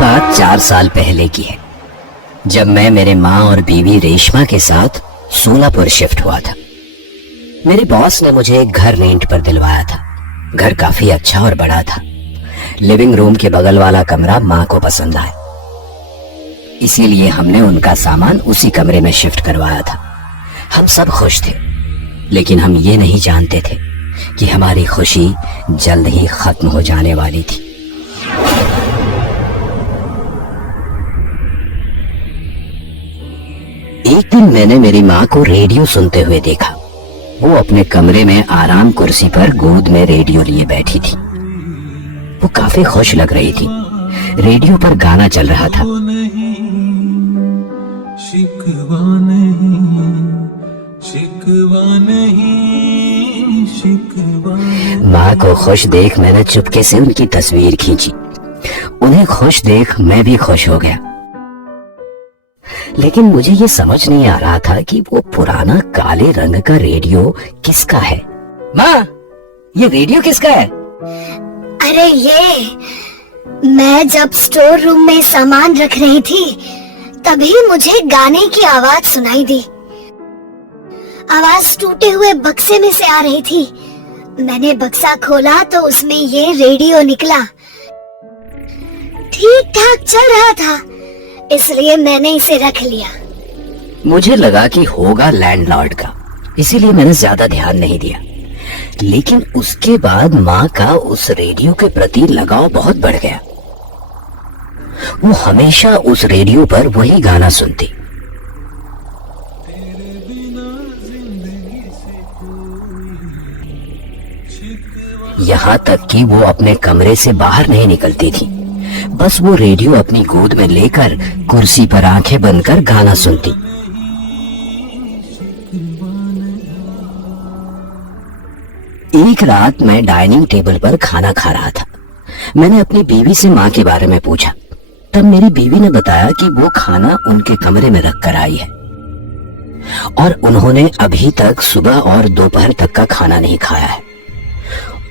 बात 4 साल पहले की है, जब मैं मेरे माँ और बीवी रेशमा के साथ सोलापुर शिफ्ट हुआ था। मेरे बॉस ने मुझे एक घर रेंट पर दिलवाया था। घर काफी अच्छा और बड़ा था। लिविंग रूम के बगल वाला कमरा माँ को पसंद आया, इसीलिए हमने उनका सामान उसी कमरे में शिफ्ट करवाया था। हम सब खुश थे, लेकिन हम ये नहीं जानते थे कि हमारी खुशी जल्द ही खत्म हो जाने वाली थी। एक दिन मैंने मेरी माँ को रेडियो सुनते हुए देखा। वो अपने कमरे में आराम कुर्सी पर गोद में रेडियो लिए बैठी थी। वो काफी खुश लग रही थी। रेडियो पर गाना चल रहा था। शिकवा नहीं, शिकवा। माँ को खुश देख मैंने चुपके से उनकी तस्वीर खींची। उन्हें खुश देख मैं भी खुश हो गया, लेकिन मुझे ये समझ नहीं आ रहा था कि वो पुराना काले रंग का रेडियो किसका है। माँ, ये रेडियो किसका है? अरे ये मैं जब स्टोर रूम में सामान रख रही थी, तभी मुझे गाने की आवाज सुनाई दी। आवाज टूटे हुए बक्से में से आ रही थी। मैंने बक्सा खोला तो उसमें ये रेडियो निकला। ठीक ठाक चल रहा था, इसलिए मैंने इसे रख लिया। मुझे लगा कि होगा लैंडलॉर्ड का, इसीलिए मैंने ज्यादा ध्यान नहीं दिया। लेकिन उसके बाद माँ का उस रेडियो के प्रति लगाव बहुत बढ़ गया। वो हमेशा उस रेडियो पर वही गाना सुनती। यहाँ तक कि वो अपने कमरे से बाहर नहीं निकलती थी। बस वो रेडियो अपनी गोद में लेकर कुर्सी पर आंखें बंद कर गाना सुनती। एक रात मैं डाइनिंग टेबल पर खाना खा रहा था। मैंने अपनी बीवी से माँ के बारे में पूछा। तब मेरी बीवी ने बताया कि वो खाना उनके कमरे में रख कर आई है और उन्होंने अभी तक सुबह और दोपहर तक का खाना नहीं खाया है।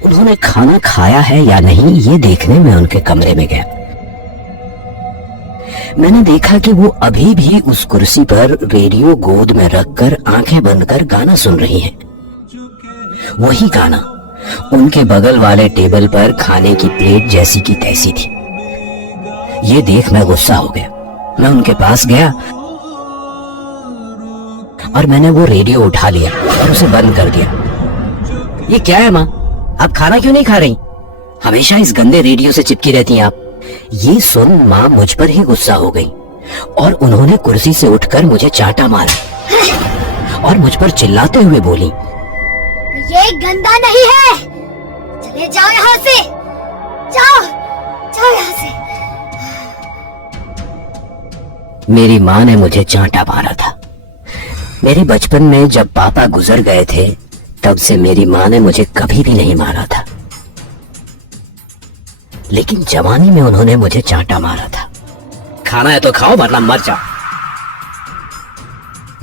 उन्होंने खाना खाया है या नहीं ये देखने में उनके कमरे में गया। मैंने देखा कि वो अभी भी उस कुर्सी पर रेडियो गोद में रखकर आंखें बंद कर गाना सुन रही हैं। वही गाना उनके बगल वाले टेबल पर खाने की प्लेट जैसी की तैसी थी। ये देख मैं गुस्सा हो गया। मैं उनके पास गया और मैंने वो रेडियो उठा लिया और उसे बंद कर दिया। ये क्या है माँ, आप खाना क्यों नहीं खा रही? हमेशा इस गंदे रेडियो से चिपकी रहती हैं आप। ये सुन माँ मुझ पर ही गुस्सा हो गई और उन्होंने कुर्सी से उठकर मुझे चांटा मारा और मुझ पर चिल्लाते हुए बोली, ये गंदा नहीं है, चले जाओ यहाँ से, जाओ जाओ यहाँ से। मेरी माँ ने मुझे चांटा मारा था। मेरे बचपन में जब पापा गुजर गए थे, तब से मेरी माँ ने मुझे कभी भी नहीं मारा था, लेकिन जवानी में उन्होंने मुझे चांटा मारा था। खाना है तो खाओ वरना मर जाओ।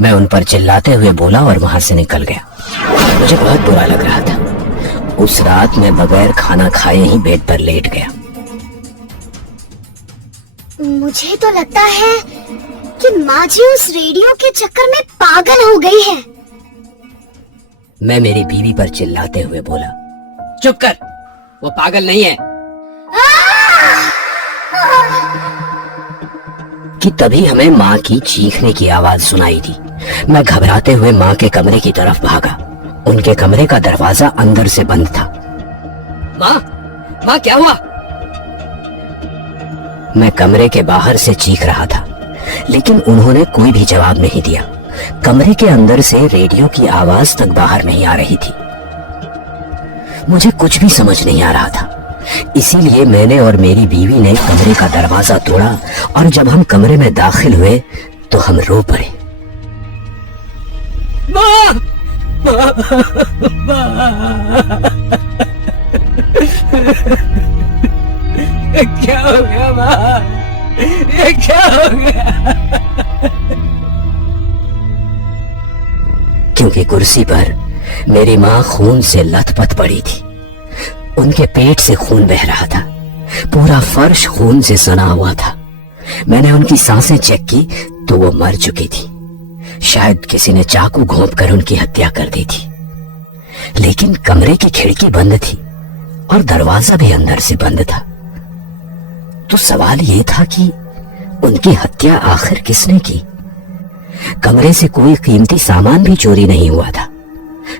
मैं उन पर चिल्लाते हुए बोला और वहां से निकल गया। मुझे बहुत बुरा लग रहा था। उस रात मैं बगैर खाना खाए ही बेड पर लेट गया। मुझे तो लगता है कि माँ जी उस रेडियो के चक्कर में पागल हो गई है। मैं मेरी बीवी पर चिल्लाते हुए बोला, चुप कर, वो पागल नहीं है। कि तभी हमें माँ की चीखने की आवाज सुनाई दी। मैं घबराते हुए माँ के कमरे की तरफ भागा। उनके कमरे का दरवाजा अंदर से बंद था। माँ क्या हुआ? मैं कमरे के बाहर से चीख रहा था, लेकिन उन्होंने कोई भी जवाब नहीं दिया। कमरे के अंदर से रेडियो की आवाज तक बाहर नहीं आ रही थी। मुझे कुछ भी समझ नहीं आ रहा था। इसीलिए मैंने और मेरी बीवी ने कमरे का दरवाजा तोड़ा और जब हम कमरे में दाखिल हुए तो हम रो पड़े। माँ! माँ! क्या हो गया माँ? ये क्या हो गया? क्योंकि कुर्सी पर मेरी माँ खून से लथपथ पड़ी थी। उनके पेट से खून बह रहा था। पूरा फर्श खून से सना हुआ था। मैंने उनकी सांसें चेक की तो वो मर चुकी थी। शायद किसी ने चाकू घोंपकर उनकी हत्या कर दी थी। लेकिन कमरे की खिड़की बंद थी और दरवाजा भी अंदर से बंद था। तो सवाल ये था कि उनकी हत्या आखिर किसने की? कमरे से कोई कीमती सामान भी चोरी नहीं हुआ था।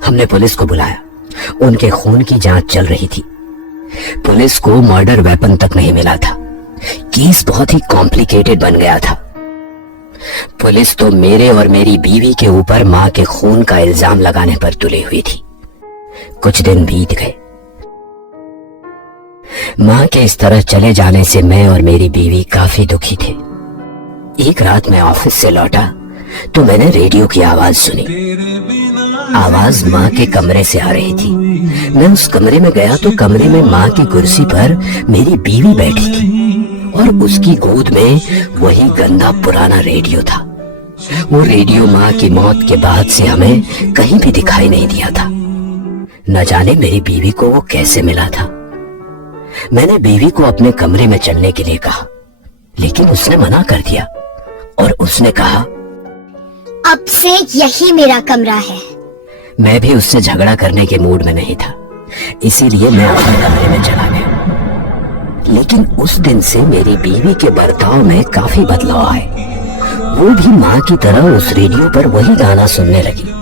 हमने पुलिस को बुलाया। उनके खून की जांच चल रही थी। पुलिस को मर्डर वेपन तक नहीं मिला था। केस बहुत ही कॉम्प्लिकेटेड बन गया था। पुलिस तो मेरे और मेरी बीवी के ऊपर मां के खून का इल्जाम लगाने पर तुली हुई थी। कुछ दिन बीत गए। मां के इस तरह चले जाने से मैं और मेरी बीवी काफी दुखी थे। एक रात मैं ऑफिस से लौटा तो मैंने रेडियो की आवाज सुनी। आवाज मां के कमरे से आ रही थी। मैं उस कमरे में गया तो कमरे में मां की कुर्सी पर मेरी बीवी बैठी थी और उसकी गोद में वही गंदा पुराना रेडियो था। वो रेडियो मां की मौत के बाद से हमें कहीं भी दिखाई नहीं दिया था। न जाने मेरी बीवी को वो कैसे मिला था। मैंने बीवी को अपने कमरे में चलने के लिए कहा, लेकिन उसने मना कर दिया और उसने कहा, अब से यही मेरा कमरा है। मैं भी उससे झगड़ा करने के मूड में नहीं था, इसीलिए मैं अपने कमरे में चला गया। लेकिन उस दिन से मेरी बीवी के बर्ताव में काफी बदलाव आए। वो भी मां की तरह उस रेडियो पर वही गाना सुनने लगी।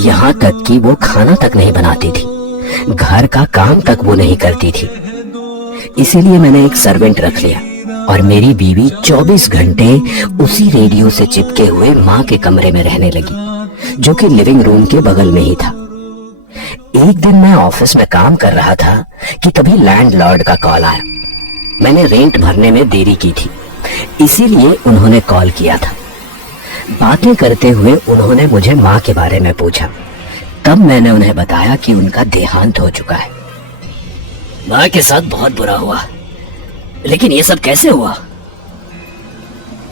यहाँ तक कि वो खाना तक नहीं बनाती थी, घर का काम तक वो नहीं करती थी। इसीलिए मैंने एक सर्वेंट रख लिया और मेरी बीवी 24 घंटे उसी रेडियो से चिपके हुए मां के कमरे में रहने लगी, जो कि लिविंग रूम के बगल में ही था। एक दिन मैं ऑफिस में काम कर रहा था कि तभी लैंडलॉर्ड का कॉल आया। मैंने रेंट भरने में देरी की थी, इसीलिए उन्होंने कॉल किया था। बातें करते हुए उन्होंने मुझे मां के बारे में पूछा। तब मैंने उन्हें बताया कि उनका देहांत हो चुका है। मां के साथ बहुत बुरा हुआ, लेकिन ये सब कैसे हुआ?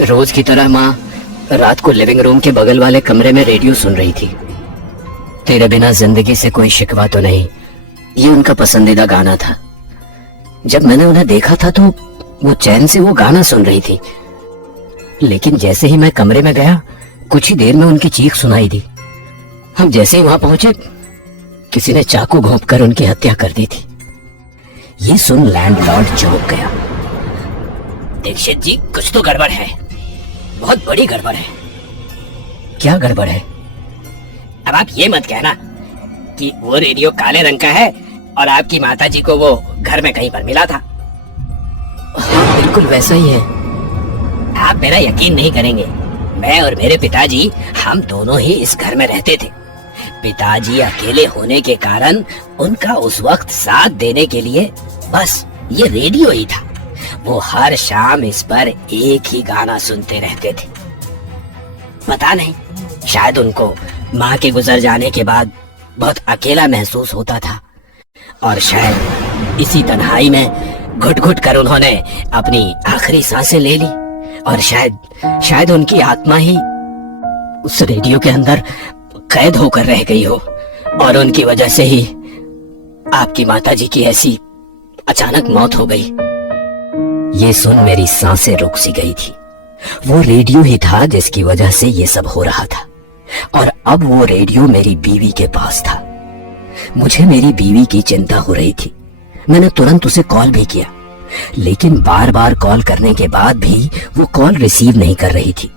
रोज की तरह मां रात को लिविंग रूम के बगल वाले कमरे में रेडियो सुन रही थी। तेरे बिना जिंदगी से कोई शिकवा तो नहीं, ये उनका पसंदीदा गाना था। जब मैंने उन्हें देखा था तो वो चैन से वो गाना सुन रही थी, लेकिन जैसे ही मैं कमरे में गया कुछ ही देर में उनकी चीख सुनाई दी। हम जैसे ही वहां पहुंचे, किसी ने चाकू घोंपकर उनकी हत्या कर दी थी। ये सुन लैंडलॉर्ड चौंक गया। दीक्षित जी, कुछ तो गड़बड़ है, बहुत बड़ी गड़बड़ है। क्या गड़बड़ है? अब आप ये मत कहना कि वो रेडियो काले रंग का है और आपकी माताजी को वो घर में कहीं पर मिला था। हाँ, बिल्कुल वैसा ही है। आप मेरा यकीन नहीं करेंगे, मैं और मेरे पिताजी हम दोनों ही इस घर में रहते थे। पिताजी अकेले होने के कारण उनका उस वक्त साथ देने के लिए बस ये रेडियो ही था। वो हर शाम इस पर एक ही गाना सुनते रहते थे। पता नहीं, शायद उनको माँ के गुजर जाने के बाद बहुत अकेला महसूस होता था और शायद इसी तन्हाई में घुट घुट कर उन्होंने अपनी आखिरी सांसें ले ली और शायद उनकी आत्मा ही उस रेडियो के अंदर कैद होकर रह गई हो और उनकी वजह से ही आपकी माताजी की ऐसी अचानक मौत हो गई। ये सुन मेरी सांसें रुक सी गई थी। वो रेडियो ही था जिसकी वजह से ये सब हो रहा था और अब वो रेडियो मेरी बीवी के पास था। मुझे मेरी बीवी की चिंता हो रही थी। मैंने तुरंत उसे कॉल भी किया, लेकिन बार बार कॉल करने के बाद भी वो कॉल रिसीव नहीं कर रही थी।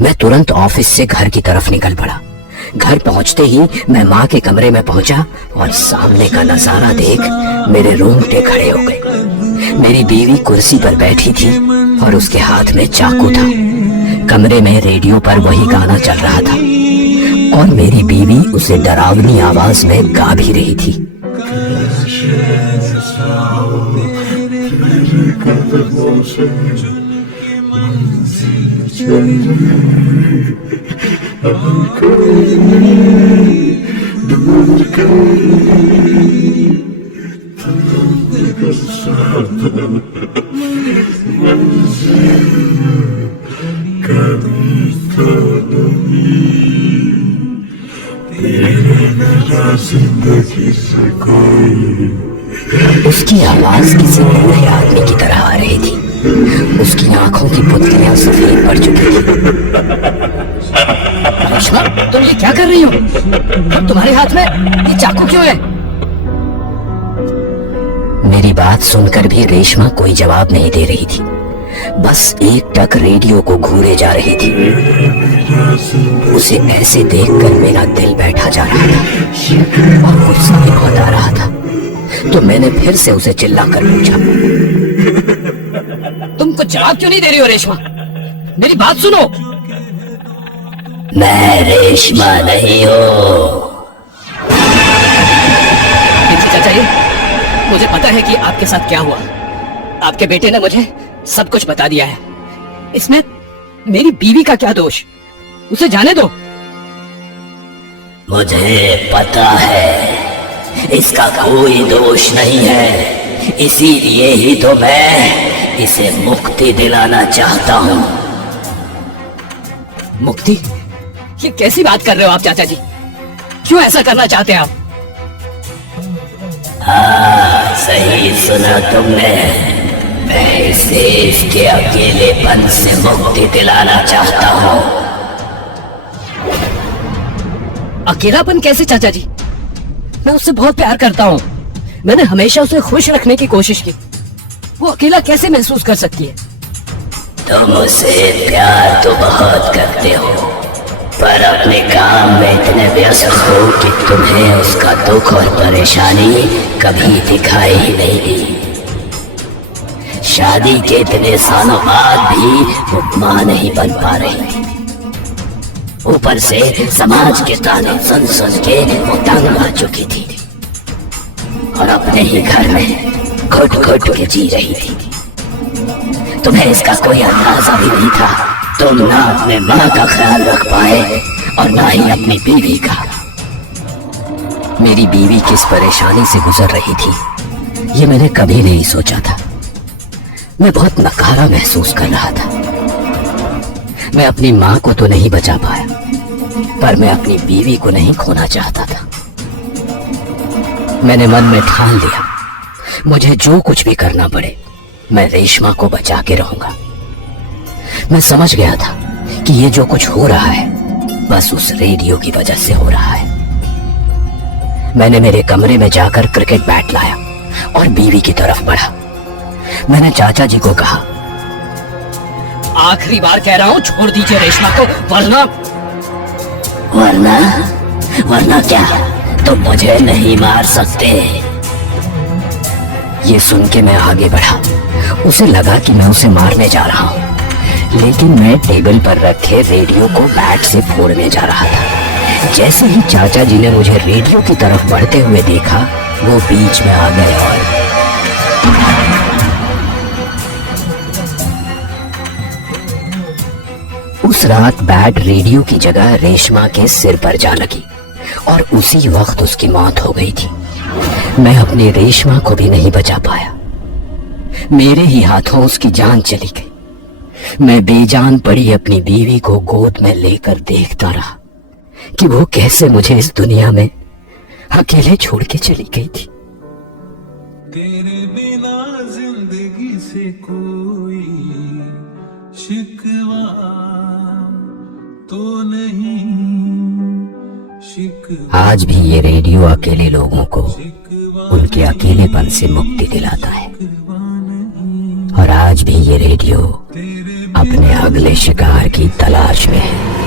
मैं तुरंत ऑफिस से घर की तरफ निकल पड़ा। घर पहुंचते ही मैं माँ के कमरे में पहुंचा और सामने का नजारा देख मेरे रोंगटे खड़े हो गए। मेरी बीवी कुर्सी पर बैठी थी और उसके हाथ में चाकू था। कमरे में रेडियो पर वही गाना चल रहा था और मेरी बीवी उसे डरावनी आवाज में गा भी रही थी। उसकी आवाज किसी बूढ़े आदमी की तरह आ रही थी। उसकी आंखों की पुतलियां सफेद पड़ चुकी थी। रेशमा, तुम ये क्या कर रही हो? अब तुम्हारे हाथ में ये चाकू क्यों है? मेरी बात सुनकर भी रेशमा कोई जवाब नहीं दे रही थी, बस एक टक रेडियो को घूरे जा रही थी। उसे ऐसे देखकर मेरा दिल बैठा जा रहा था और गुस्सा भी बहुत आ रहा था। तो मैंने फिर से उसे चिल्लाकर पूछा, तुम कुछ जवाब क्यों नहीं दे रही हो रेशमा? मेरी बात सुनो। मैं रेशमा नहीं हूँ। चाचा जी, मुझे पता है कि आपके साथ क्या हुआ। आपके बेटे ने मुझे सब कुछ बता दिया है। इसमें मेरी बीवी का क्या दोष? उसे जाने दो। मुझे पता है इसका कोई दोष नहीं है, इसीलिए ही तो मैं इसे मुक्ति दिलाना चाहता हूँ। मुक्ति? ये कैसी बात कर रहे हो आप चाचा जी? क्यों ऐसा करना चाहते हैं आप? हाँ, सही सुना तुमने। मैं इसे इसके अकेलेपन से मुक्ति दिलाना चाहता हूँ। अकेलापन कैसे चाचा जी? मैं उससे बहुत प्यार करता हूँ। मैंने हमेशा उसे खुश रखने की कोशिश की। वो अकेला कैसे महसूस कर सकती है? तुम उसे प्यार तो बहुत करते हो, पर अपने काम में इतने व्यस्त हो कि तुम्हें उसका दुख और परेशानी कभी दिखाई ही नहीं दी। शादी के इतने सालों बाद भी वो मां नहीं बन पा रही। ऊपर से समाज के ताने सुन सुन के वो तंग आ चुकी थी और अपने ही घर में घुट घुट के जी रही थी। तुम्हें इसका कोई अंदाजा भी नहीं था। तुम ना अपने माँ का ख्याल रख पाए और ना ही अपनी बीवी का। मेरी बीवी किस परेशानी से गुजर रही थी ये मैंने कभी नहीं सोचा था। मैं बहुत नकारा महसूस कर रहा था। मैं अपनी माँ को तो नहीं बचा पाया, पर मैं अपनी बीवी को नहीं खोना चाहता था। मैंने मन में ठान लिया, मुझे जो कुछ भी करना पड़े मैं रेशमा को बचा के रहूंगा। मैं समझ गया था कि ये जो कुछ हो रहा है बस उस रेडियो की वजह से हो रहा है। मैंने मेरे कमरे में जाकर क्रिकेट बैट लाया और बीवी की तरफ बढ़ा। मैंने चाचा जी को कहा, आखिरी बार कह रहा हूं, छोड़ दीजिए रेशमा को, वरना वरना वरना क्या? तुम मुझे नहीं मार सकते। ये सुन के मैं आगे बढ़ा। उसे लगा कि मैं उसे मारने जा रहा हूं, लेकिन मैं टेबल पर रखे रेडियो को बैट से फोड़ने जा रहा था। जैसे ही चाचा जी ने मुझे रेडियो की तरफ बढ़ते हुए देखा, वो बीच में आ गए और उस रात बैट रेडियो की जगह रेशमा के सिर पर जा लगी और उसी वक्त उसकी मौत हो गई थी। मैं अपनी रेशमा को भी नहीं बचा पाया। मेरे ही हाथों उसकी जान चली गई। मैं बेजान पड़ी अपनी बीवी को गोद में लेकर देखता रहा कि वो कैसे मुझे इस दुनिया में अकेले छोड़ के चली गई थी। तेरे बिना जिंदगी से कोई शिकवा तो नहीं, शिकवा आज भी ये रेडियो अकेले लोगों को उनके अकेलेपन से मुक्ति दिलाता है, और आज भी ये रेडियो अपने अगले शिकार की तलाश में है।